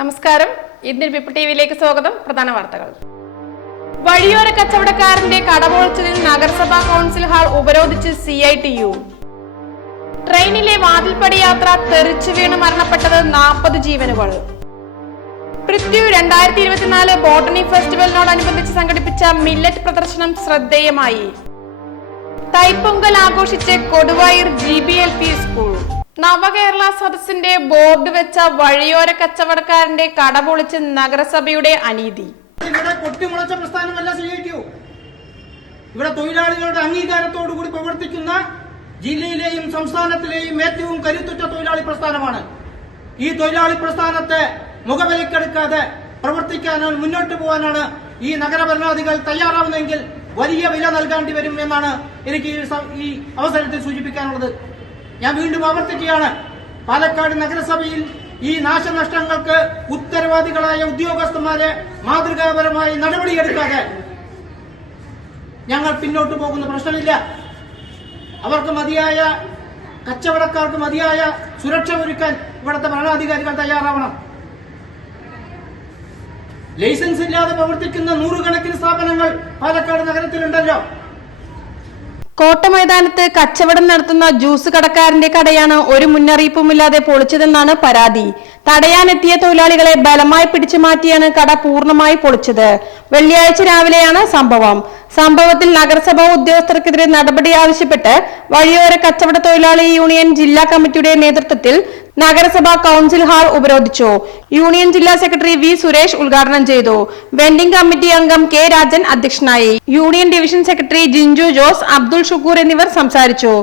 നമസ്കാരം. Indian people ടിവിയിലേക്ക് സ്വാഗതം. പ്രധാന വാർത്തകൾ. വഴിയോര കച്ചവടക്കാരന്റെ കടപൊളിച്ചതിൽ നഗരസഭാ കൗൺസിൽ ഹാൾ ഉപരോധിച്ച് സി ഐ ടി യു. ട്രെയിനിലെ വാതിൽപ്പടി യാത്ര തെറിച്ചു വീണ് മരണപ്പെട്ടത് നാൽപ്പത് ജീവനുകൾ. പൃഥ്വി രണ്ടായിരത്തി ഇരുപത്തിനാല് ബോട്ടണി ഫെസ്റ്റിവലിനോടനുബന്ധിച്ച് സംഘടിപ്പിച്ച മില്ലറ്റ് പ്രദർശനം ശ്രദ്ധേയമായി. തൈപ്പൊങ്കൽ ആഘോഷിച്ച് Koduvayur G B L P school. Navakerala സദസ്സിന്റെ ബോർഡ് വെച്ച വഴിയോര കച്ചവടക്കാരന്റെ കടപൊളിച്ച് നഗരസഭയുടെ അനീതി. ഇവിടെ പ്രസ്ഥാനമല്ല ഇവിടെ തൊഴിലാളികളുടെ അംഗീകാരത്തോടുകൂടി പ്രവർത്തിക്കുന്ന ജില്ലയിലെയും സംസ്ഥാനത്തിലെയും ഏറ്റവും കരുത്തുറ്റ തൊഴിലാളി പ്രസ്ഥാനമാണ്. ഈ തൊഴിലാളി പ്രസ്ഥാനത്തെ മുഖവിലക്കെടുക്കാതെ പ്രവർത്തിക്കാനോ മുന്നോട്ട് പോകാനാണ് ഈ നഗരഭരണാധികൾ തയ്യാറാവുന്നതെങ്കിൽ വലിയ വില നൽകേണ്ടി വരും എന്നാണ് എനിക്ക് ഈ അവസരത്തിൽ സൂചിപ്പിക്കാനുള്ളത്. ഞാൻ വീണ്ടും ആവർത്തിക്കുകയാണ്. പാലക്കാട് നഗരസഭയിൽ ഈ നാശനഷ്ടങ്ങൾക്ക് ഉത്തരവാദികളായ ഉദ്യോഗസ്ഥന്മാരെ മാതൃകാപരമായി നടപടിയെടുക്കാതെ ഞങ്ങൾ പിന്നോട്ട് പോകുന്ന പ്രശ്നമില്ല. അവർക്ക് മതിയായ കച്ചവടക്കാർക്ക് മതിയായ സുരക്ഷ ഒരുക്കാൻ ഇവിടുത്തെ ഭരണാധികാരികൾ തയ്യാറാവണം. ലൈസൻസ് ഇല്ലാതെ പ്രവർത്തിക്കുന്ന നൂറുകണക്കിന് സ്ഥാപനങ്ങൾ പാലക്കാട് നഗരത്തിലുണ്ടല്ലോ. കോട്ടമൈതാനത്ത് കച്ചവടം നടത്തുന്ന ജ്യൂസ് കടക്കാരന്റെ കടയാണ് ഒരു മുന്നറിയിപ്പുമില്ലാതെ പൊളിച്ചതെന്നാണ് പരാതി. തടയാനെത്തിയ തൊഴിലാളികളെ ബലമായി പിടിച്ചു മാറ്റിയാണ് കട പൂർണമായി പൊളിച്ചത്. വെള്ളിയാഴ്ച രാവിലെയാണ് സംഭവം. സംഭവത്തിൽ നഗരസഭാ ഉദ്യോഗസ്ഥർക്കെതിരെ നടപടി ആവശ്യപ്പെട്ട് വഴിയോര കച്ചവട തൊഴിലാളി യൂണിയൻ ജില്ലാ കമ്മിറ്റിയുടെ നേതൃത്വത്തിൽ നഗരസഭാ കൌൺസിൽ ഹാൾ ഉപരോധിച്ചു. യൂണിയൻ ജില്ലാ സെക്രട്ടറി വി സുരേഷ് ഉദ്ഘാടനം ചെയ്തു. വെൻഡിംഗ് കമ്മിറ്റി അംഗം കെ രാജൻ അധ്യക്ഷനായി. Union division secretary Jinju Jose Abdul Shukkur എന്നിവർ സംസാരിച്ചു.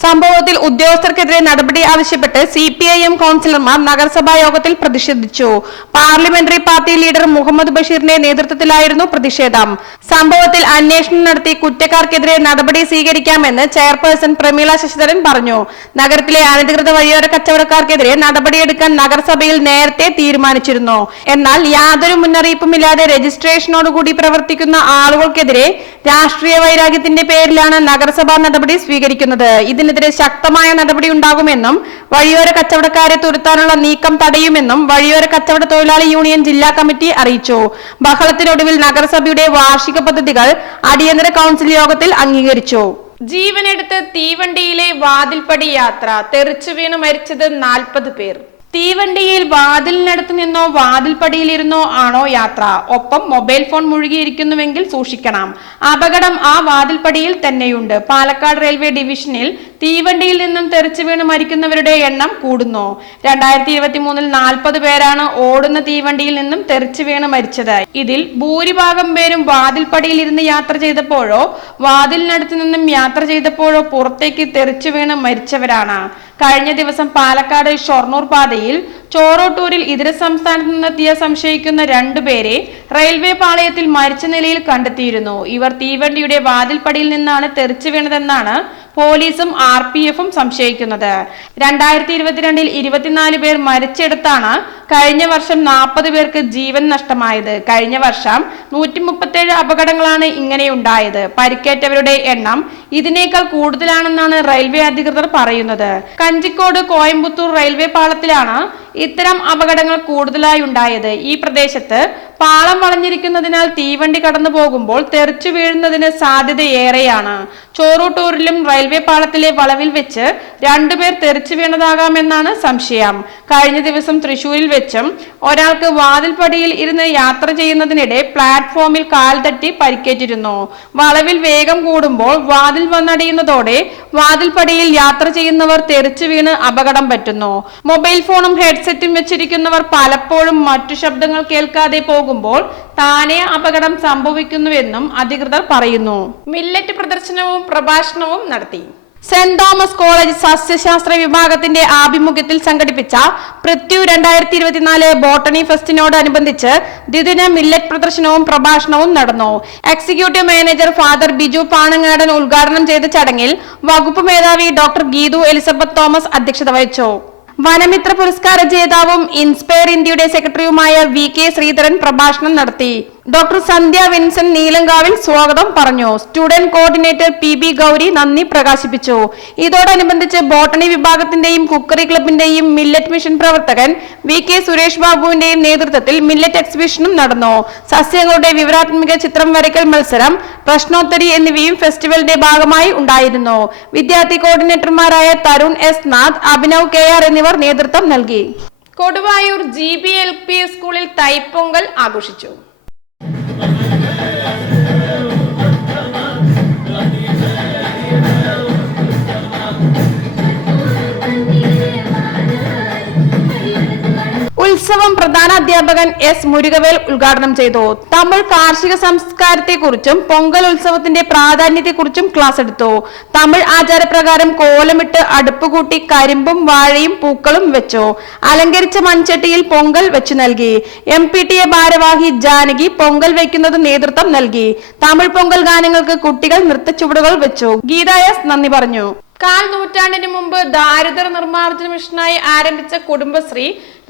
സംഭവത്തിൽ ഉദ്യോഗസ്ഥർക്കെതിരെ നടപടി ആവശ്യപ്പെട്ട് സി പി ഐ എം കൌൺസിലർമാർ നഗരസഭാ യോഗത്തിൽ പ്രതിഷേധിച്ചു. പാർലമെന്ററി പാർട്ടി ലീഡർ മുഹമ്മദ് ബഷീറിന്റെ നേതൃത്വത്തിലായിരുന്നു പ്രതിഷേധം. സംഭവത്തിൽ അന്വേഷണം നടത്തി കുറ്റക്കാർക്കെതിരെ നടപടി സ്വീകരിക്കാമെന്ന് ചെയർപേഴ്സൺ പ്രമീള ശശിധരൻ പറഞ്ഞു. നഗരത്തിലെ അനധികൃത വഴിയോര കച്ചവടക്കാർക്കെതിരെ നടപടിയെടുക്കാൻ നഗരസഭയിൽ നേരത്തെ തീരുമാനിച്ചിരുന്നു. എന്നാൽ യാതൊരു മുന്നറിയിപ്പുമില്ലാതെ രജിസ്ട്രേഷനോടുകൂടി പ്രവർത്തിക്കുന്ന ആളുകൾക്കെതിരെ രാഷ്ട്രീയ വൈരാഗ്യത്തിന്റെ പേരിലാണ് നഗരസഭാ നടപടി സ്വീകരിക്കുന്നത്. ഇതിനെതിരെ ശക്തമായ നടപടി ഉണ്ടാകുമെന്നും വഴിയോര കച്ചവടക്കാരെ തുരുത്താനുള്ള നീക്കം തടയുമെന്നും വഴിയോര കച്ചവട തൊഴിലാളി യൂണിയൻ ജില്ലാ കമ്മിറ്റി അറിയിച്ചു. ബഹളത്തിനൊടുവിൽ നഗരസഭയുടെ വാർഷിക പദ്ധതികൾ അടിയന്തര കൗൺസിൽ യോഗത്തിൽ അംഗീകരിച്ചു. ജീവനെടുത്ത് തീവണ്ടിയിലെ വാതിൽപ്പടി യാത്ര തെറിച്ചു വീണ് മരിച്ചത് നാൽപ്പത് പേർ. തീവണ്ടിയിൽ വാതിലിനടുത്ത് നിന്നോ വാതിൽപ്പടിയിലിരുന്നോ ആണോ യാത്ര? ഒപ്പം മൊബൈൽ ഫോൺ മുഴുകിയിരിക്കുന്നുവെങ്കിൽ സൂക്ഷിക്കണം. അപകടം ആ വാതിൽപ്പടിയിൽ തന്നെയുണ്ട്. പാലക്കാട് റെയിൽവേ ഡിവിഷനിൽ തീവണ്ടിയിൽ നിന്നും തെറിച്ചു വീണ് മരിക്കുന്നവരുടെ എണ്ണം കൂടുന്നു. രണ്ടായിരത്തി ഇരുപത്തി മൂന്നിൽ നാൽപ്പത് പേരാണ് ഓടുന്ന തീവണ്ടിയിൽ നിന്നും തെറിച്ചു വീണ് മരിച്ചത്. ഇതിൽ ഭൂരിഭാഗം പേരും വാതിൽപ്പടിയിൽ ഇരുന്ന് യാത്ര ചെയ്തപ്പോഴോ വാതിലിനടുത്ത് നിന്നും യാത്ര ചെയ്തപ്പോഴോ പുറത്തേക്ക് തെറിച്ചു വീണ് മരിച്ചവരാണ്. കഴിഞ്ഞ ദിവസം പാലക്കാട് ഷൊർണൂർ പാതയിൽ ചോറോട്ടൂരിൽ ഇതര സംസ്ഥാനത്ത് നിന്നെത്തിയ സംശയിക്കുന്ന രണ്ടുപേരെ റെയിൽവേ പാളയത്തിൽ മരിച്ച നിലയിൽ കണ്ടെത്തിയിരുന്നു. ഇവർ തീവണ്ടിയുടെ വാതിൽപ്പടിയിൽ നിന്നാണ് തെറിച്ചു വീണതെന്നാണ് പോലീസും ആർ പി എഫും സംശയിക്കുന്നത്. രണ്ടായിരത്തി ഇരുപത്തിരണ്ടിൽ ഇരുപത്തിനാല് പേർ മരിച്ചെടുത്താണ് കഴിഞ്ഞ വർഷം നാൽപ്പത് പേർക്ക് ജീവൻ നഷ്ടമായത്. കഴിഞ്ഞ വർഷം നൂറ്റി മുപ്പത്തേഴ് അപകടങ്ങളാണ് ഇങ്ങനെയുണ്ടായത്. പരിക്കേറ്റവരുടെ എണ്ണം ഇതിനേക്കാൾ കൂടുതലാണെന്നാണ് റെയിൽവേ അധികൃതർ പറയുന്നത്. കഞ്ചിക്കോട് കോയമ്പത്തൂർ റെയിൽവേ പാളത്തിലാണ് ഇത്തരം അപകടങ്ങൾ കൂടുതലായി ഉണ്ടായത് ഈ പ്രദേശത്ത് പാളം വളഞ്ഞിരിക്കുന്നതിനാൽ തീവണ്ടി കടന്നു പോകുമ്പോൾ തെറിച്ചു വീഴുന്നതിന് സാധ്യത ഏറെയാണ്. ചോറൂട്ടൂരിലും റെയിൽവേ പാളത്തിലെ വളവിൽ വെച്ച് രണ്ടുപേർ തെറിച്ചു വീണതാകാമെന്നാണ് സംശയം. കഴിഞ്ഞ ദിവസം തൃശൂരിൽ വെച്ചും ഒരാൾക്ക് വാതിൽപ്പടിയിൽ ഇരുന്ന് യാത്ര ചെയ്യുന്നതിനിടെ പ്ലാറ്റ്ഫോമിൽ കാൽ തട്ടി പരിക്കേറ്റിരുന്നു. വളവിൽ വേഗം കൂടുമ്പോൾ വാതിൽ വന്നടിയുന്നതോടെ വാതിൽപ്പടിയിൽ യാത്ര ചെയ്യുന്നവർ തെറിച്ചു വീണ് അപകടം പറ്റുന്നു. മൊബൈൽ ഫോണും ഹെഡ്സെറ്റും വെച്ചിരിക്കുന്നവർ പലപ്പോഴും മറ്റു ശബ്ദങ്ങൾ കേൾക്കാതെ പോകുമ്പോൾ താനെ അപകടം സംഭവിക്കുന്നുവെന്നും അധികൃതർ പറയുന്നു. മില്ലറ്റ് പ്രദർശനവും പ്രഭാഷണവും നടത്തി. സെന്റ് തോമസ് കോളേജ് സസ്യശാസ്ത്ര വിഭാഗത്തിന്റെ ആഭിമുഖ്യത്തിൽ സംഘടിപ്പിച്ച പൃഥ്വി രണ്ടായിരത്തി ഇരുപത്തിനാല് ബോട്ടണി ഫെസ്റ്റിനോടനുബന്ധിച്ച് ദ്വിദിന മില്ലറ്റ് പ്രദർശനവും പ്രഭാഷണവും നടന്നു. Executive manager Father Biju Panangadan ഉദ്ഘാടനം ചെയ്ത ചടങ്ങിൽ വകുപ്പ് മേധാവി ഡോക്ടർ ഗീതു എലിസബത്ത് തോമസ് അധ്യക്ഷത വഹിച്ചു. വനമിത്ര പുരസ്കാര ജേതാവും ഇൻസ്പയർ ഇന്ത്യയുടെ സെക്രട്ടറിയുമായ വി കെ ശ്രീധരൻ പ്രഭാഷണം നടത്തി. ഡോക്ടർ സന്ധ്യ വിൻസെന്റ് നീലങ്കാവിൽ സ്വാഗതം പറഞ്ഞു. Student coordinator P B Gauri നന്ദി പ്രകാശിപ്പിച്ചു. ഇതോടനുബന്ധിച്ച് ബോട്ടണി വിഭാഗത്തിന്റെയും കുക്കറി ക്ലബിന്റെയും മില്ലറ്റ് മിഷൻ പ്രവർത്തകൻ വി കെ സുരേഷ് ബാബുവിന്റെയും നേതൃത്വത്തിൽ മില്ലറ്റ് എക്സിബിഷനും നടന്നു. സസ്യങ്ങളുടെ വിവരാത്മക ചിത്രം വരയ്ക്കൽ മത്സരം പ്രശ്നോത്തരി എന്നിവയും ഫെസ്റ്റിവലിന്റെ ഭാഗമായി ഉണ്ടായിരുന്നു. വിദ്യാർത്ഥി കോർഡിനേറ്റർമാരായ Tarun S Nath Abhinav K R എന്നിവർ നേതൃത്വം നൽകി. Koduvayur G B L P സ്കൂളിൽ തൈപ്പൊങ്കൽ ആഘോഷിച്ചു. ഉത്സവം പ്രധാന അധ്യാപകൻ എസ് മുരുകവേൽ ഉദ്ഘാടനം ചെയ്തു. തമിഴ് കാർഷിക സംസ്കാരത്തെക്കുറിച്ചും പൊങ്കൽ ഉത്സവത്തിന്റെ പ്രാധാന്യത്തെക്കുറിച്ചും ക്ലാസ് എടുത്തു. തമിഴ് ആചാരപ്രകാരം കോലമിട്ട് അടുപ്പ് കൂട്ടി കരിമ്പും വാഴയും പൂക്കളും വെച്ചു. അലങ്കരിച്ച മൺചട്ടിയിൽ പൊങ്കൽ വെച്ചു നൽകി. എം പി ടി എ ഭാരവാഹി ജാനകി പൊങ്കൽ വയ്ക്കുന്നത് നേതൃത്വം നൽകി. തമിഴ് പൊങ്കൽ ഗാനങ്ങൾക്ക് കുട്ടികൾ നൃത്തച്ചുവടുകൾ വെച്ചു. ഗീത എസ് നന്ദി പറഞ്ഞു. കാൽ നൂറ്റാണ്ടിന് മുമ്പ് ദാരിദ്ര്യ നിർമ്മാർജന മിഷനായി ആരംഭിച്ച കുടുംബശ്രീ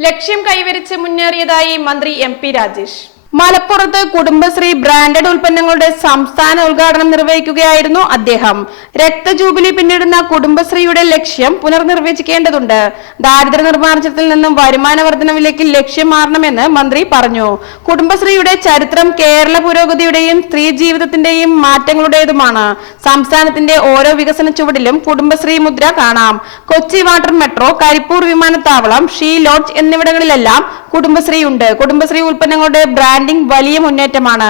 ലക്ഷ്യം കൈവരിച്ച് മുന്നേറിയതായി മന്ത്രി എം പി രാജേഷ്. മലപ്പുറത്ത് കുടുംബശ്രീ ബ്രാൻഡഡ് ഉൽപ്പന്നങ്ങളുടെ സംസ്ഥാന ഉദ്ഘാടനം നിർവഹിക്കുകയായിരുന്നു അദ്ദേഹം. രക്തജൂബിലി പിന്നിടുന്ന കുടുംബശ്രീയുടെ ലക്ഷ്യം പുനർനിർവചിക്കേണ്ടതുണ്ട്. ദാരിദ്ര്യ നിർമ്മാർജനത്തിൽ നിന്നും വരുമാന വർധനവിലേക്ക് ലക്ഷ്യം മാറണമെന്ന് മന്ത്രി പറഞ്ഞു. കുടുംബശ്രീയുടെ ചരിത്രം കേരള പുരോഗതിയുടെയും സ്ത്രീ ജീവിതത്തിന്റെയും മാറ്റങ്ങളുടേതുമാണ്. സംസ്ഥാനത്തിന്റെ ഓരോ വികസന ചുവടിലും കുടുംബശ്രീ മുദ്ര കാണാം. കൊച്ചി വാട്ടർ മെട്രോ കരിപ്പൂർ വിമാനത്താവളം ഷീ ലോഡ്ജ് എന്നിവിടങ്ങളിലെല്ലാം കുടുംബശ്രീ ഉണ്ട് കുടുംബശ്രീ ഉൽപ്പന്നങ്ങളുടെ ബ്രാൻഡിംഗ് വലിയ മുന്നേറ്റമാണ്.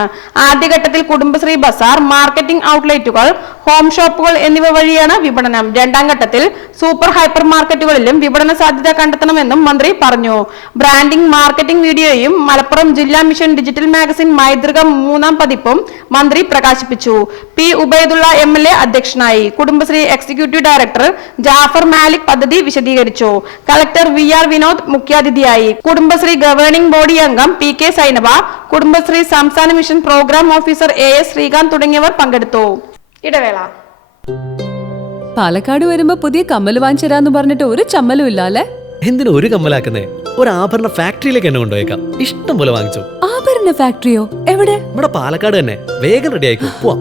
ആദ്യഘട്ടത്തിൽ കുടുംബശ്രീ ബസാർ മാർക്കറ്റിംഗ് ഔട്ട്ലെറ്റുകൾ ഹോം ഷോപ്പുകൾ എന്നിവ വഴിയാണ് വിപണനം. രണ്ടാം ഘട്ടത്തിൽ സൂപ്പർ ഹൈപ്പർ മാർക്കറ്റുകളിലും വിപണന സാധ്യത കണ്ടെത്തണമെന്നും മന്ത്രി പറഞ്ഞു. ബ്രാൻഡിംഗ് മാർക്കറ്റിംഗ് വീഡിയോയും മലപ്പുറം ജില്ലാ മിഷൻ ഡിജിറ്റൽ മാഗസിൻ മൈതൃക മൂന്നാം പതിപ്പും മന്ത്രി പ്രകാശിപ്പിച്ചു. P Ubaidulla M L A അധ്യക്ഷനായി കുടുംബശ്രീ എക്സിക്യൂട്ടീവ് ഡയറക്ടർ ജാഫർ മാലിക് പദ്ധതി വിശദീകരിച്ചു. കളക്ടർ വി ആർ വിനോദ് മുഖ്യാതിഥിയായി. കുടുംബശ്രീ ഗവേണിംഗ് ബോഡി അംഗം പി കെ സൈനബ കുടുംബശ്രീ സംസ്ഥാന mission programme officer A S Sreekanth തുടങ്ങിയവർ പങ്കെടുത്തു. ഇടവേള. പാലക്കാട് വരുമ്പോ പുതിയ കമ്മൽ വാങ്ങിച്ചരാന്ന് പറഞ്ഞിട്ട് ഒരു ചമ്മലും ഇല്ല അല്ലെ എന്തിനു ഒരു കമ്മലാക്കുന്നേ? ഒരു ആഭരണ ഫാക്ടറിയിലേക്ക് എന്നെ കൊണ്ടുപോയേക്കാം. ഇഷ്ടം പോലെ വാങ്ങിച്ചു. ആഭരണ ഫാക്ടറിയോ? എവിടെ? നമ്മുടെ പാലക്കാട് തന്നെ. വേഗം റെഡി ആയിക്കോ. പോവാം.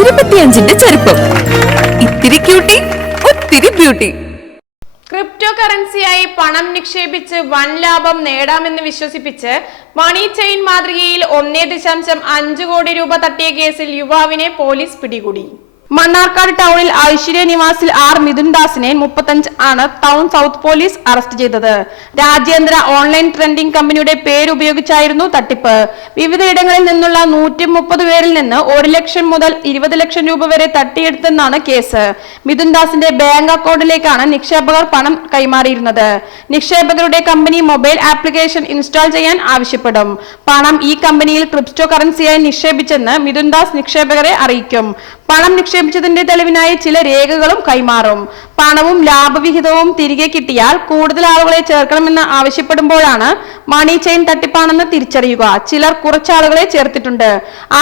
ഇരുപത്തിയഞ്ചിന്റെ ചെറുപ്പം ഇത്തിരി ക്യൂട്ടി ഒത്തിരി ബ്യൂട്ടി ക്രിപ്റ്റോ കറൻസിയായി പണം നിക്ഷേപിച്ച് വൻ ലാഭം നേടാമെന്ന് വിശ്വസിപ്പിച്ച് മണി ചെയിൻ മാതൃകയിൽ ഒന്നേ ദശാംശം അഞ്ച് കോടി രൂപ തട്ടിയ കേസിൽ യുവാവിനെ പോലീസ് പിടികൂടി. മണ്ണാർക്കാട് ടൗണിൽ ഐശ്വര്യ നിവാസിൽ ആർ മിഥുൻ ദാസിനെ മുപ്പത്തഞ്ച് ആണ് ടൗൺ സൗത്ത് പോലീസ് അറസ്റ്റ് ചെയ്തത്. രാജ്യാന്തര ഓൺലൈൻ ട്രെൻഡിംഗ് കമ്പനിയുടെ പേര് ഉപയോഗിച്ചായിരുന്നു തട്ടിപ്പ്. വിവിധയിടങ്ങളിൽ നിന്നുള്ള നൂറ്റി മുപ്പത് പേരിൽ നിന്ന് ഒരു ലക്ഷം മുതൽ ഇരുപത് ലക്ഷം രൂപ വരെ തട്ടിയെടുത്തെന്നാണ് കേസ്. മിഥുൻ ദാസിന്റെ ബാങ്ക് അക്കൗണ്ടിലേക്കാണ് നിക്ഷേപകർ പണം കൈമാറിയിരുന്നത്. നിക്ഷേപകരുടെ കമ്പനി മൊബൈൽ ആപ്ലിക്കേഷൻ ഇൻസ്റ്റാൾ ചെയ്യാൻ ആവശ്യപ്പെടും. പണം ഈ കമ്പനിയിൽ ക്രിപ്റ്റോ കറൻസിയായി നിക്ഷേപിച്ചെന്ന് മിഥുൻ ദാസ് നിക്ഷേപകരെ അറിയിക്കും. പണം നിക്ഷേപിച്ചതിന്റെ തെളിവിനായി ചില രേഖകളും കൈമാറും. പണവും ലാഭവിഹിതവും തിരികെ കിട്ടിയാൽ കൂടുതൽ ആളുകളെ ചേർക്കണമെന്ന് ആവശ്യപ്പെടുമ്പോഴാണ് മണി ചെയിൻ തട്ടിപ്പാണെന്ന് തിരിച്ചറിയുക. ചിലർ കുറച്ചാളുകളെ ചേർത്തിട്ടുണ്ട്.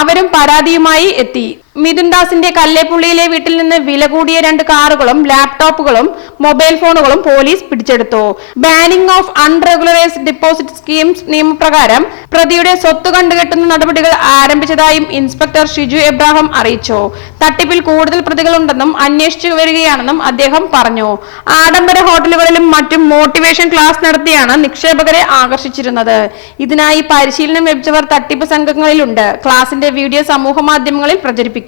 അവരും പരാതിയുമായി എത്തി. മിഥുൻ ദാസിന്റെ കല്ലേപ്പുള്ളിയിലെ വീട്ടിൽ നിന്ന് വില കൂടിയ രണ്ട് കാറുകളും ലാപ്ടോപ്പുകളും മൊബൈൽ ഫോണുകളും പോലീസ് പിടിച്ചെടുത്തു. Banning of unregularised deposit schemes നിയമപ്രകാരം പ്രതിയുടെ സ്വത്ത് കണ്ടുകെട്ടുന്ന നടപടികൾ ആരംഭിച്ചതായും ഇൻസ്പെക്ടർ ഷിജു എബ്രാഹിം അറിയിച്ചു. തട്ടിപ്പിൽ കൂടുതൽ പ്രതികളുണ്ടെന്നും അന്വേഷിച്ചു വരികയാണെന്നും അദ്ദേഹം പറഞ്ഞു. ആഡംബര ഹോട്ടലുകളിലും മറ്റും മോട്ടിവേഷൻ ക്ലാസ് നടത്തിയാണ് നിക്ഷേപകരെ ആകർഷിച്ചിരുന്നത്. ഇതിനായി പരിശീലനം ലഭിച്ചവർ തട്ടിപ്പ് സംഘങ്ങളിലുണ്ട്. ക്ലാസിന്റെ വീഡിയോ സമൂഹ മാധ്യമങ്ങളിൽ പ്രചരിപ്പിക്കും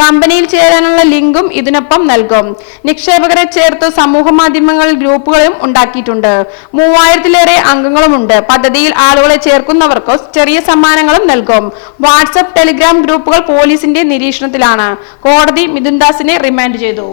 കമ്പനിയിൽ ചേരാനുള്ള ലിങ്കും ഇതിനൊപ്പം നൽകും. നിക്ഷേപകരെ ചേർത്ത് സമൂഹ മാധ്യമങ്ങളിൽ ഗ്രൂപ്പുകളും ഉണ്ടാക്കിയിട്ടുണ്ട്. മൂവായിരത്തിലേറെ അംഗങ്ങളുമുണ്ട്. പദ്ധതിയിൽ ആളുകളെ ചേർക്കുന്നവർക്ക് ചെറിയ സമ്മാനങ്ങളും നൽകും. വാട്സപ്പ് ടെലിഗ്രാം ഗ്രൂപ്പുകൾ പോലീസിന്റെ നിരീക്ഷണത്തിലാണ്. കോടതി മിഥുൻദാസിനെ റിമാൻഡ് ചെയ്തു.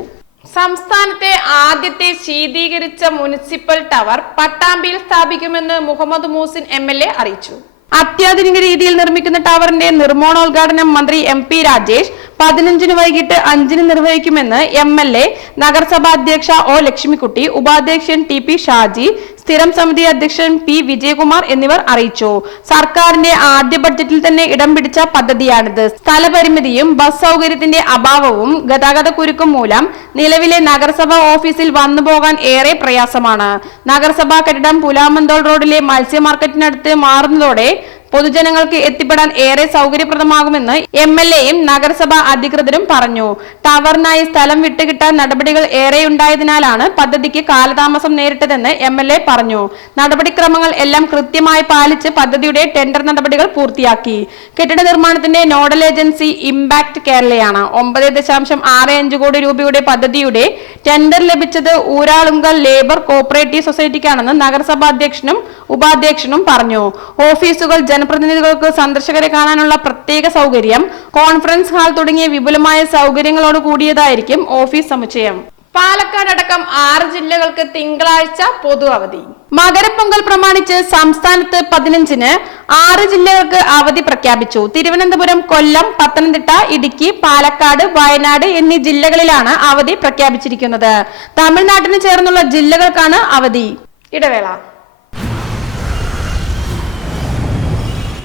സംസ്ഥാനത്തെ ആദ്യത്തെ ശീതീകരിച്ച മുനിസിപ്പൽ ടവർ പട്ടാമ്പിയിൽ സ്ഥാപിക്കുമെന്ന് മുഹമ്മദ് മൂസിൻ എ അറിയിച്ചു. അത്യാധുനിക രീതിയിൽ നിർമ്മിക്കുന്ന ടവറിന്റെ നിർമ്മാണോദ്ഘാടനം മന്ത്രി എം പി രാജേഷ് പതിനഞ്ചിന് വൈകിട്ട് അഞ്ചിന് നിർവഹിക്കുമെന്ന് എം എൽ എ നഗരസഭാ അധ്യക്ഷ ഒ ലക്ഷ്മിക്കുട്ടി ഉപാധ്യക്ഷൻ ടി പി ഷാജി സ്ഥിരം സമിതി അധ്യക്ഷൻ പി വിജയകുമാർ എന്നിവർ അറിയിച്ചു. സർക്കാരിന്റെ ആദ്യ ബഡ്ജറ്റിൽ തന്നെ ഇടം പിടിച്ച പദ്ധതിയാണിത്. സ്ഥലപരിമിതിയും ബസ് സൗകര്യത്തിന്റെ അഭാവവും ഗതാഗത കുരുക്കും മൂലം നിലവിലെ നഗരസഭാ ഓഫീസിൽ വന്നു പോകാൻ ഏറെ പ്രയാസമാണ്. നഗരസഭാ കെട്ടിടം പുലാമന്തോൾ റോഡിലെ മത്സ്യ മാർക്കറ്റിനടുത്ത് മാറുന്നതോടെ പൊതുജനങ്ങൾക്ക് എത്തിപ്പെടാൻ ഏറെ സൗകര്യപ്രദമാകുമെന്ന് എം എൽ എയും നഗരസഭാ അധികൃതരും പറഞ്ഞു. ടവറിനായി സ്ഥലം വിട്ടുകിട്ടാൻ നടപടികൾ ഏറെയുണ്ടായതിനാലാണ് പദ്ധതിക്ക് കാലതാമസം നേരിട്ടതെന്ന് എം എൽ എ പറഞ്ഞു. നടപടിക്രമങ്ങൾ എല്ലാം കൃത്യമായി പാലിച്ച് പദ്ധതിയുടെ ടെൻഡർ നടപടികൾ പൂർത്തിയാക്കി. കെട്ടിട നിർമ്മാണത്തിന്റെ നോഡൽ ഏജൻസി ഇമ്പാക്ട് കേരളയാണ്. ഒമ്പത് ദശാംശം ആറ് അഞ്ച് കോടി രൂപയുടെ പദ്ധതിയുടെ ടെൻഡർ ലഭിച്ചത് ഊരാളുങ്കൽ ലേബർ കോപ്പറേറ്റീവ് സൊസൈറ്റിക്കാണെന്ന് നഗരസഭാ അധ്യക്ഷനും ഉപാധ്യക്ഷനും പറഞ്ഞു. ഓഫീസുകൾ ജനപ്രതിനിധികൾക്ക് സന്ദർശകരെ കാണാനുള്ള പ്രത്യേക സൗകര്യം കോൺഫറൻസ് ഹാൾ തുടങ്ങിയ വിപുലമായ സൗകര്യങ്ങളോട് കൂടിയതായിരിക്കും ഓഫീസ് സമുച്ചയം. പാലക്കാട് അടക്കം ആറ് ജില്ലകൾക്ക് തിങ്കളാഴ്ച പൊതു അവധി. മകരപ്പൊങ്കൽ പ്രമാണിച്ച് സംസ്ഥാനത്ത് പതിനഞ്ചിന് ആറ് ജില്ലകൾക്ക് അവധി പ്രഖ്യാപിച്ചു. തിരുവനന്തപുരം കൊല്ലം പത്തനംതിട്ട ഇടുക്കി പാലക്കാട് വയനാട് എന്നീ ജില്ലകളിലാണ് അവധി പ്രഖ്യാപിച്ചിരിക്കുന്നത്. തമിഴ്നാട്ടിന് ചേർന്നുള്ള ജില്ലകൾക്കാണ് അവധി. ഇടവേള.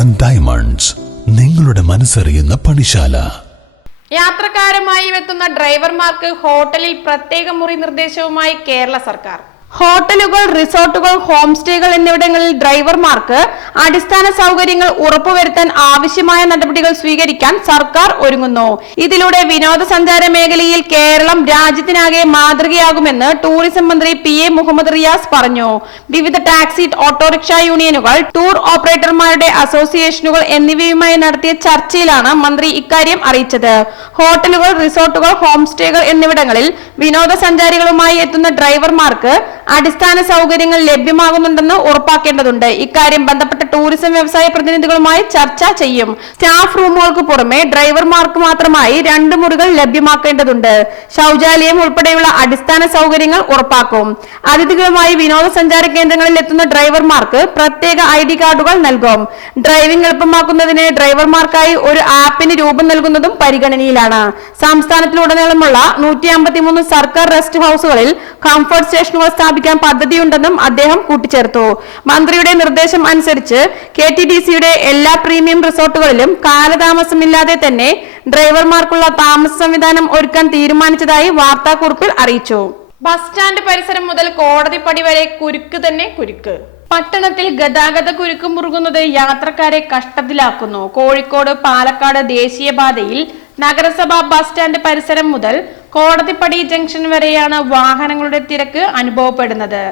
ആൻഡ് ഡയമണ്ട്സ് നിങ്ങളുടെ മനസ്സറിയുന്ന പണിശാല. യാത്രക്കാരുമായി എത്തുന്ന ഡ്രൈവർമാർക്ക് ഹോട്ടലിൽ പ്രത്യേക മുറി നിർദ്ദേശവുമായി കേരള സർക്കാർ. ഹോട്ടലുകൾ റിസോർട്ടുകൾ ഹോം സ്റ്റേകൾ എന്നിവിടങ്ങളിൽ ഡ്രൈവർമാർക്ക് അടിസ്ഥാന സൗകര്യങ്ങൾ ഉറപ്പുവരുത്താൻ ആവശ്യമായ നടപടികൾ സ്വീകരിക്കാൻ സർക്കാർ ഒരുങ്ങുന്നു. ഇതിലൂടെ വിനോദസഞ്ചാര മേഖലയിൽ കേരളം രാജ്യത്തിനാകെ മാതൃകയാകുമെന്ന് ടൂറിസം മന്ത്രി പി എ മുഹമ്മദ് റിയാസ് പറഞ്ഞു. വിവിധ ടാക്സി ഓട്ടോറിക്ഷ യൂണിയനുകൾ ടൂർ ഓപ്പറേറ്റർമാരുടെ അസോസിയേഷനുകൾ എന്നിവയുമായി നടത്തിയ ചർച്ചയിലാണ് മന്ത്രി ഇക്കാര്യം അറിയിച്ചത്. ഹോട്ടലുകൾ റിസോർട്ടുകൾ ഹോം സ്റ്റേകൾ എന്നിവിടങ്ങളിൽ വിനോദസഞ്ചാരികളുമായി എത്തുന്ന ഡ്രൈവർമാർക്ക് അടിസ്ഥാന സൗകര്യങ്ങൾ ലഭ്യമാകുന്നുണ്ടെന്ന് ഉറപ്പാക്കേണ്ടതുണ്ട്. ഇക്കാര്യം ബന്ധപ്പെട്ട ടൂറിസം വ്യവസായ പ്രതിനിധികളുമായി ചർച്ച ചെയ്യും. സ്റ്റാഫ് റൂമുകൾക്ക് പുറമെ ഡ്രൈവർമാർക്ക് മാത്രമായി രണ്ട് മുറികൾ ലഭ്യമാക്കേണ്ടതുണ്ട്. ശൌചാലയം ഉൾപ്പെടെയുള്ള അടിസ്ഥാന സൗകര്യങ്ങൾ ഉറപ്പാക്കും. അതിഥികളുമായി വിനോദസഞ്ചാര കേന്ദ്രങ്ങളിൽ എത്തുന്ന ഡ്രൈവർമാർക്ക് പ്രത്യേക ഐ ഡി കാർഡുകൾ നൽകും. ഡ്രൈവിംഗ് എളുപ്പമാക്കുന്നതിന് ഡ്രൈവർമാർക്കായി ഒരു ആപ്പിന് രൂപം നൽകുന്നതും പരിഗണനയിലാണ്. സംസ്ഥാനത്തിലുടനീളമുള്ള നൂറ്റി അമ്പത്തിമൂന്ന് സർക്കാർ റെസ്റ്റ് ഹൌസുകളിൽ കംഫർട്ട് സ്റ്റേഷനുകൾ സ്ഥാപിക്കാൻ പദ്ധതിയുണ്ടെന്നും അദ്ദേഹം കൂട്ടിച്ചേർത്തു. മന്ത്രിയുടെ നിർദ്ദേശം അനുസരിച്ച് കെ ടി ഡി സിയുടെ എല്ലാ പ്രീമിയം റിസോർട്ടുകളിലും കാലതാമസമില്ലാതെ തന്നെ ഡ്രൈവർമാർക്കുള്ള താമസ സംവിധാനം ഒരുക്കാൻ തീരുമാനിച്ചതായി വാർത്താക്കുറിപ്പിൽ അറിയിച്ചു. ബസ് സ്റ്റാൻഡ് പരിസരം മുതൽ കോടതിപ്പടി വരെ കുരുക്ക് തന്നെ കുരുക്ക്. പട്ടണത്തിൽ ഗതാഗത കുരുക്ക് മുറുകുന്നത് യാത്രക്കാരെ കഷ്ടത്തിലാക്കുന്നു. കോഴിക്കോട് പാലക്കാട് ദേശീയപാതയിൽ നഗരസഭാ ബസ് സ്റ്റാൻഡ് പരിസരം മുതൽ കോടതിപ്പടി ജംഗ്ഷൻ വരെയാണ് വാഹനങ്ങളുടെ തിരക്ക് അനുഭവപ്പെടുന്നത്.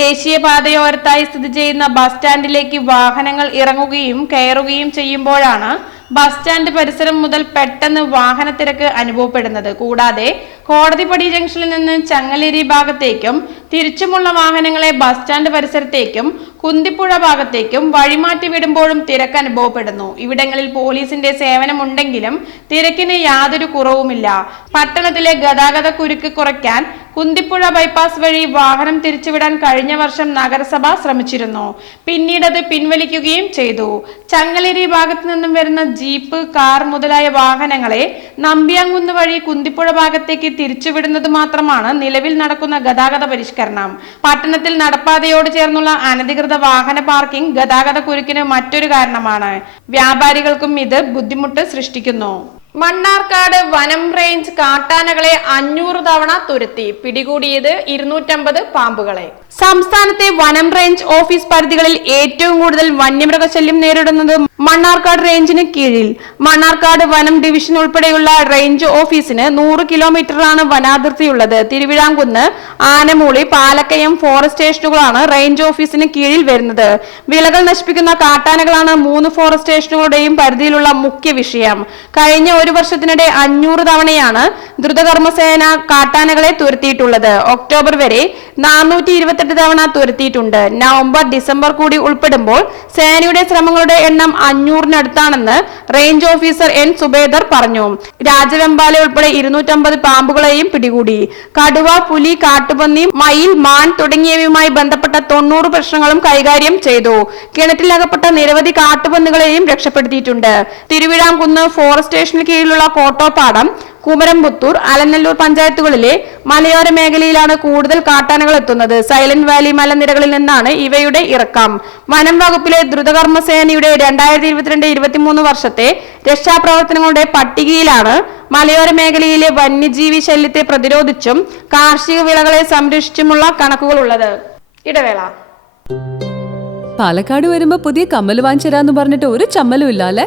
ദേശീയപാതയോരത്തായി സ്ഥിതി ചെയ്യുന്ന ബസ് സ്റ്റാൻഡിലേക്ക് വാഹനങ്ങൾ ഇറങ്ങുകയും കയറുകയും ചെയ്യുമ്പോഴാണ് ബസ് സ്റ്റാൻഡ് പരിസരം മുതൽ പെട്ടെന്ന് വാഹന തിരക്ക് അനുഭവപ്പെടുന്നത്. കൂടാതെ കോടതിപ്പടി ജംഗ്ഷനിൽ നിന്ന് ചങ്ങലേരി ഭാഗത്തേക്കും തിരിച്ചുമുള്ള വാഹനങ്ങളെ ബസ് സ്റ്റാൻഡ് പരിസരത്തേക്കും കുന്തിപ്പുഴ ഭാഗത്തേക്കും വഴിമാറ്റി വിടുമ്പോഴും തിരക്ക് അനുഭവപ്പെടുന്നു. ഇവിടങ്ങളിൽ പോലീസിന്റെ സേവനമുണ്ടെങ്കിലും തിരക്കിന് യാതൊരു കുറവുമില്ല. പട്ടണത്തിലെ ഗതാഗത കുരുക്ക് കുറയ്ക്കാൻ കുന്തിപ്പുഴ ബൈപ്പാസ് വഴി വാഹനം തിരിച്ചുവിടാൻ കഴിഞ്ഞ വർഷം നഗരസഭ ശ്രമിച്ചിരുന്നു. പിന്നീട് അത് പിൻവലിക്കുകയും ചെയ്തു. ചങ്ങലേരി ഭാഗത്തു നിന്നും വരുന്ന ജീപ്പ് കാർ മുതലായ വാഹനങ്ങളെ നമ്പ്യാങ്കുന്ന് വഴി കുന്തിപ്പുഴ ഭാഗത്തേക്ക് തിരിച്ചുവിടുന്നത് മാത്രമാണ് നിലവിൽ നടക്കുന്ന ഗതാഗത പരിഷ്കരണം. പട്ടണത്തിൽ നടപ്പാതയോട് ചേർന്നുള്ള അനധികൃത വാഹന പാർക്കിംഗ് ഗതാഗത കുരുക്കിന് മറ്റൊരു കാരണമാണ്. വ്യാപാരികൾക്കും ഇത് ബുദ്ധിമുട്ട് സൃഷ്ടിക്കുന്നു. മണ്ണാർക്കാട് വനം റേഞ്ച് കാട്ടാനകളെ അഞ്ഞൂറ് തവണ തുരത്തി. പിടികൂടിയത് ഇരുന്നൂറ്റമ്പത് പാമ്പുകളെ. സംസ്ഥാനത്തെ വനം റേഞ്ച് ഓഫീസ് പരിധികളിൽ ഏറ്റവും കൂടുതൽ വന്യമൃഗശല്യം നേരിടുന്നത് മണ്ണാർക്കാട് റേഞ്ചിന് കീഴിൽ. മണ്ണാർക്കാട് വനം ഡിവിഷൻ ഉൾപ്പെടെയുള്ള റേഞ്ച് ഓഫീസിന് നൂറ് കിലോമീറ്ററാണ് വനാതിർത്തിയുള്ളത്. തിരുവിഴാംകുന്ന് ആനമൂളി പാലക്കയം ഫോറസ്റ്റ് സ്റ്റേഷനുകളാണ് റേഞ്ച് ഓഫീസിന് കീഴിൽ വരുന്നത്. വിളകൾ നശിപ്പിക്കുന്ന കാട്ടാനകളാണ് മൂന്ന് ഫോറസ്റ്റ് സ്റ്റേഷനുകളുടെയും പരിധിയിലുള്ള മുഖ്യ വിഷയം. കഴിഞ്ഞ ഒരു വർഷത്തിനിടെ അഞ്ഞൂറ് തവണയാണ് ദ്രുതകർമ്മസേന കാട്ടാനകളെ തുരത്തിയിട്ടുള്ളത്. ഒക്ടോബർ വരെ നാനൂറ്റി ഇരുപത്തെട്ട് തവണ തുരത്തിയിട്ടുണ്ട്. നവംബർ ഡിസംബർ കൂടി ഉൾപ്പെടുമ്പോൾ സേനയുടെ ശ്രമങ്ങളുടെ എണ്ണം അഞ്ഞൂറിനടുത്താണെന്ന് റേഞ്ച് ഓഫീസർ എൻ സുബേദർ പറഞ്ഞു. രാജവെമ്പാല ഉൾപ്പെടെ ഇരുന്നൂറ്റമ്പത് പാമ്പുകളെയും പിടികൂടി. കടുവ പുലി കാട്ടുപന്നി മയിൽ മാൻ തുടങ്ങിയവയുമായി ബന്ധപ്പെട്ട തൊണ്ണൂറ് പ്രശ്നങ്ങളും കൈകാര്യം ചെയ്തു. കിണറ്റിലകപ്പെട്ട നിരവധി കാട്ടുപന്നികളെയും രക്ഷപ്പെടുത്തിയിട്ടുണ്ട്. തിരുവിഴാംകുന്ന് ഫോറസ്റ്റ് സ്റ്റേഷന് കീഴിലുള്ള കോട്ടോപ്പാടം കുമരംപുത്തൂർ അലനല്ലൂർ പഞ്ചായത്തുകളിലെ മലയോര മേഖലയിലാണ് കൂടുതൽ കാട്ടാനകൾ എത്തുന്നത്. സൈലന്റ് വാലി മലനിരകളിൽ നിന്നാണ് ഇവയുടെ ഇറക്കം. വനം വകുപ്പിലെ ദ്രുതകർമ്മ സേനയുടെ രണ്ടായിരത്തി ഇരുപത്തിരണ്ട് ഇരുപത്തിമൂന്ന് വർഷത്തെ രക്ഷാപ്രവർത്തനങ്ങളുടെ പട്ടികയിലാണ് മലയോര മേഖലയിലെ വന്യജീവി ശല്യത്തെ പ്രതിരോധിച്ചും കാർഷിക വിളകളെ സംരക്ഷിച്ചുമുള്ള കണക്കുകൾ ഉള്ളത് ഇടവേള. പാലക്കാട് വരുമ്പോ പുതിയ കമ്മൽ വാങ്ങിച്ചരാന്ന് പറഞ്ഞിട്ട് ഒരു ചമ്മലും ഇല്ല അല്ലെ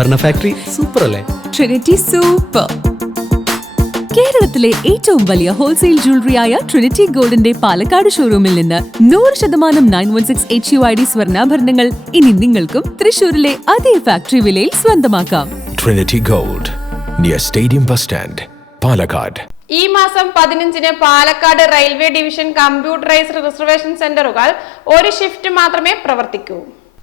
ആഭരണ ഫാക്ടറി സൂപ്പർ അല്ലേ? ട്രിനിറ്റി സൂപ്പർ കേരളത്തിലെ ഏറ്റവും വലിയ ഹോൾസെയിൽ ജ്വല്ലറിയായ ട്രിനിറ്റി ഗോൾഡിന്റെ പാലക്കാട് ഷോറൂമിൽ നിന്ന് നൂറ് ശതമാനം nine one six H U I D സ്വർണാഭരണങ്ങൾ ഇനി നിങ്ങൾക്കും തൃശൂരിലെ അതേ ഫാക്ടറി വിലയിൽ സ്വന്തമാക്കാം. Trinity Gold near stadium bus stand Palakkad ഈ മാസം പതിനഞ്ചിന് Palakkad railway division computerised reservation സെന്ററുകൾ ഒരു ഷിഫ്റ്റ് മാത്രമേ പ്രവർത്തിക്കൂ.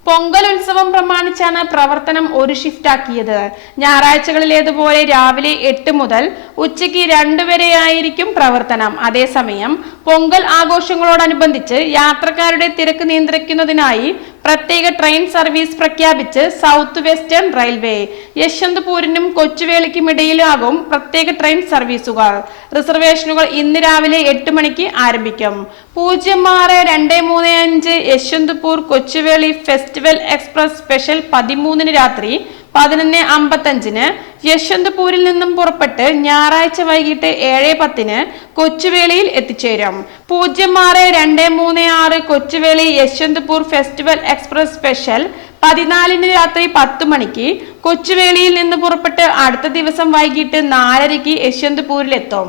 പൊങ്കൽ ഉത്സവം പ്രമാണിച്ചാണ് പ്രവർത്തനം ഒരു ഷിഫ്റ്റ് ആക്കിയത്. ഞായറാഴ്ചകളിലേതുപോലെ രാവിലെ എട്ട് മുതൽ ഉച്ചയ്ക്ക് രണ്ട് വരെ ആയിരിക്കും പ്രവർത്തനം. അതേസമയം പൊങ്കൽ ആഘോഷങ്ങളോടനുബന്ധിച്ച് യാത്രക്കാരുടെ തിരക്ക് നിയന്ത്രിക്കുന്നതിനായി പ്രത്യേക ട്രെയിൻ സർവീസ് പ്രഖ്യാപിച്ച് സൗത്ത് വെസ്റ്റേൺ റെയിൽവേ യശ്വന്ത്പൂരിനും കൊച്ചുവേളിക്കും ഇടയിലാകും പ്രത്യേക ട്രെയിൻ സർവീസുകൾ. റിസർവേഷനുകൾ ഇന്ന് രാവിലെ എട്ട് മണിക്ക് ആരംഭിക്കും. പൂജ്യം ആറ് രണ്ട് മൂന്ന് അഞ്ച് Yesvantpur Kochuveli festival express special പതിമൂന്നിന് രാത്രി പതിനൊന്ന് അമ്പത്തഞ്ചിന് യശ്വന്ത്പൂരിൽ നിന്നും പുറപ്പെട്ട് ഞായറാഴ്ച വൈകിട്ട് ഏഴ് പത്തിന് കൊച്ചുവേളിയിൽ എത്തിച്ചേരും. പൂജ്യം ആറ് രണ്ട് മൂന്ന് ആറ് Kochuveli Yesvantpur festival express special പതിനാലിന് രാത്രി പത്ത് മണിക്ക് കൊച്ചുവേളിയിൽ നിന്ന് പുറപ്പെട്ട് അടുത്ത ദിവസം വൈകിട്ട് നാലരയ്ക്ക് യശ്വന്ത്പൂരിലെത്തും.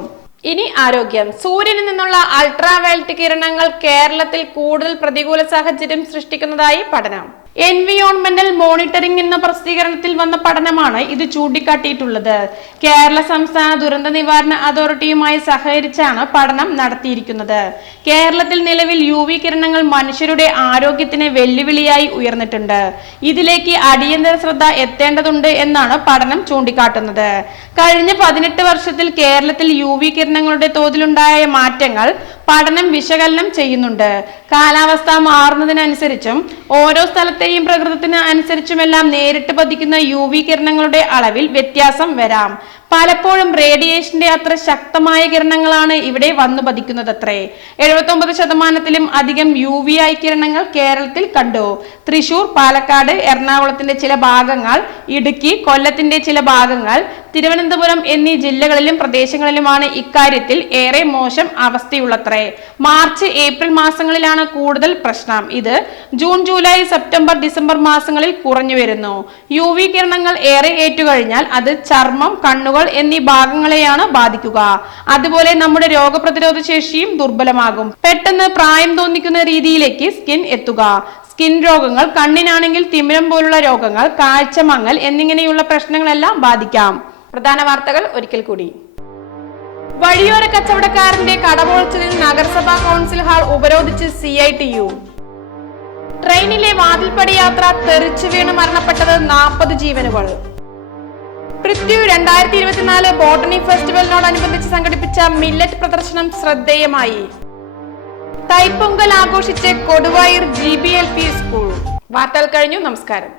ഇനി ആരോഗ്യം. സൂര്യനിൽ നിന്നുള്ള അൾട്രാവയലറ്റ് കിരണങ്ങൾ കേരളത്തിൽ കൂടുതൽ പ്രതികൂല സാഹചര്യം സൃഷ്ടിക്കുന്നതായി പഠനം. എൻവിയോൺമെന്റൽ മോണിറ്ററിംഗ് എന്ന പ്രസിദ്ധീകരണത്തിൽ വന്ന പഠനമാണ് ഇത് ചൂണ്ടിക്കാട്ടിയിട്ടുള്ളത്. കേരള സംസ്ഥാന ദുരന്ത നിവാരണ അതോറിറ്റിയുമായി സഹകരിച്ചാണ് പഠനം നടത്തിയിരിക്കുന്നത്. കേരളത്തിൽ നിലവിൽ യു വി കിരണങ്ങൾ മനുഷ്യരുടെ ആരോഗ്യത്തിന് വെല്ലുവിളിയായി ഉയർന്നിട്ടുണ്ട്. ഇതിലേക്ക് അടിയന്തര ശ്രദ്ധ എത്തേണ്ടതുണ്ട് എന്നാണ് പഠനം ചൂണ്ടിക്കാട്ടുന്നത്. കഴിഞ്ഞ പതിനെട്ട് വർഷത്തിൽ കേരളത്തിൽ യു വി കിരണങ്ങളുടെ തോതിലുണ്ടായ മാറ്റങ്ങൾ പഠനം വിശകലനം ചെയ്യുന്നുണ്ട്. കാലാവസ്ഥ മാറുന്നതിനനുസരിച്ചും ഓരോ സ്ഥലത്തെയും പ്രകൃതത്തിന് അനുസരിച്ചുമെല്ലാം നേരിട്ട് പതിക്കുന്ന യു വി കിരണങ്ങളുടെ അളവിൽ വ്യത്യാസം വരാം. പലപ്പോഴും റേഡിയേഷന്റെ അത്ര ശക്തമായ കിരണങ്ങളാണ് ഇവിടെ വന്നു പതിക്കുന്നത് അത്രേ എഴുപത്തി ഒമ്പത് ശതമാനത്തിലും അധികം യു വി ഐ കിരണങ്ങൾ കേരളത്തിൽ കണ്ടു. തൃശൂർ പാലക്കാട് എറണാകുളത്തിന്റെ ചില ഭാഗങ്ങൾ ഇടുക്കി കൊല്ലത്തിന്റെ ചില ഭാഗങ്ങൾ തിരുവനന്തപുരം എന്നീ ജില്ലകളിലും പ്രദേശങ്ങളിലുമാണ് ഇക്കാര്യത്തിൽ ഏറെ മോശം അവസ്ഥയുള്ളത്രേ. മാർച്ച് ഏപ്രിൽ മാസങ്ങളിലാണ് കൂടുതൽ പ്രശ്നം. ഇത് ജൂൺ ജൂലൈ സെപ്റ്റംബർ ഡിസംബർ മാസങ്ങളിൽ കുറഞ്ഞു വരുന്നു. യു വി കിരണങ്ങൾ ഏറെ ഏറ്റുകഴിഞ്ഞാൽ അത് ചർമ്മം കണ്ണുകൾ എന്നീ ഭാഗങ്ങളെയാണ് ബാധിക്കുക. അതുപോലെ നമ്മുടെ രോഗപ്രതിരോധ ശേഷിയും ദുർബലമാകും. പെട്ടെന്ന് പ്രായം തോന്നിക്കുന്ന രീതിയിലേക്ക് സ്കിൻ എത്തുക. സ്കിൻ രോഗങ്ങൾ കണ്ണിനാണെങ്കിൽ തിമിരം പോലുള്ള രോഗങ്ങൾ കാഴ്ചമങ്ങൽ എന്നിങ്ങനെയുള്ള പ്രശ്നങ്ങളെല്ലാം ബാധിക്കാം. പ്രധാന വാർത്തകൾ ഒരിക്കൽ കൂടി. വഴിയോര കച്ചവടക്കാരന്റെ കടമൊഴിച്ചതിൽ നഗരസഭാ കൗൺസിൽ ഹാൾ ഉപരോധിച്ച് സി ഐ ടി യു. ട്രെയിനിലെ വാതിൽപ്പടി യാത്ര തെറിച്ചു വീണ് മരണപ്പെട്ടത് നാൽപ്പത് ജീവനുകൾ. പൃഥ്വി രണ്ടായിരത്തി ഇരുപത്തിനാല് ബോട്ടണി ഫെസ്റ്റിവലിനോടനുബന്ധിച്ച് സംഘടിപ്പിച്ച മില്ലറ്റ് പ്രദർശനം ശ്രദ്ധേയമായി. തൈപ്പൊങ്കൽ ആഘോഷിച്ച് Koduvayur G B L P school വാർത്തകൾ കഴിഞ്ഞു. നമസ്കാരം.